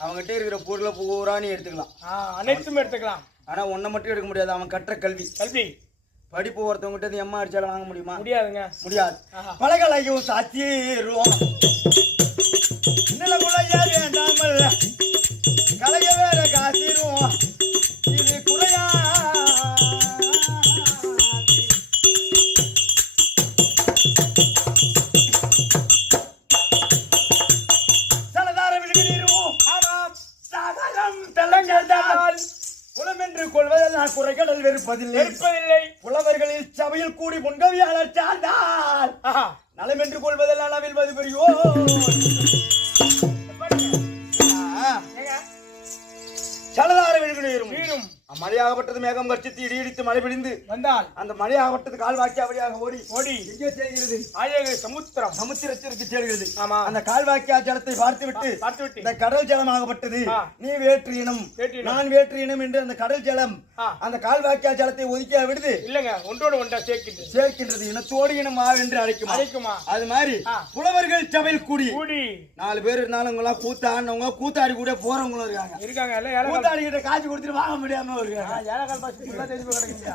அவங்ககிட்ட இருக்கிற பொருளை பூரா நீ எடுத்துக்கலாம். அனைத்தும் எடுத்துக்கலாம். ஆனா ஒன்றை மட்டும் எடுக்க முடியாது. அவன் கற்ற கல்வி. கல்வி. படிப்பு ஒருத்தவங்ககிட்ட இருந்து எம்மா அடிச்சாலும் வாங்க முடியுமா? முடியாதுங்க. முடியாது. ஆஹா. பலகலையும் சாத்திரும் கலைய வேற காத்திரும் இது குறையா. சலதார குலம் என்று கொள்வதெல்லாம் குறைகடல் வெறுப்பதில்லை. இருப்பதில்லை புலவர்களில் சபையில் கூடி முன்கவியாளர் சார்ந்தால் ஆஹா. நலம் என்று கொள்வதெல்லாம் நவில்வது பெரியோ ஏங்க? சலதார வீரும் மழையாகப்பட்டது மேகம் கட்சித்து இடி இடித்து மழை பிடிந்து வந்தால் அந்த மழையாகப்பட்டது கால்வாக்கி வழியாக ஓடி ஓடி எங்கே செல்கிறது ஆயக சமுத்திரம். சமுத்திரத்திற்கு செல்கிறது ஆமா. அந்த கால்வாக்கியா ஜலத்தை பார்த்து விட்டு பார்த்து விட்டு இந்த கடல் ஜலமாகப்பட்டது. நீ வேற்று இனம். நான் வேற்று இனம் என்று அந்த கடல் ஜலம். அந்த கால்வாக்கியா ஜலத்தை ஒதுக்கியா விடுது? இல்லங்க ஒன்றோடு ஒன்றா சேர்க்கின்றது. சேர்க்கின்றது. இனத்தோடு இனம் என்று அழைக்குமா? அழைக்குமா? அது மாதிரி. புலவர்கள் சபையில் கூடி கூடி. நாலு பேர் இருந்தாலும் கூத்தாடினவங்க கூத்தாடி கூட போறவங்களும் இருக்காங்க. இருக்காங்க கூத்தாடி கிட்ட காட்சி கொடுத்துட்டு வாங்க முடியாம ஏழகால் பாஸ் தெரிஞ்சு கிடைக்குங்க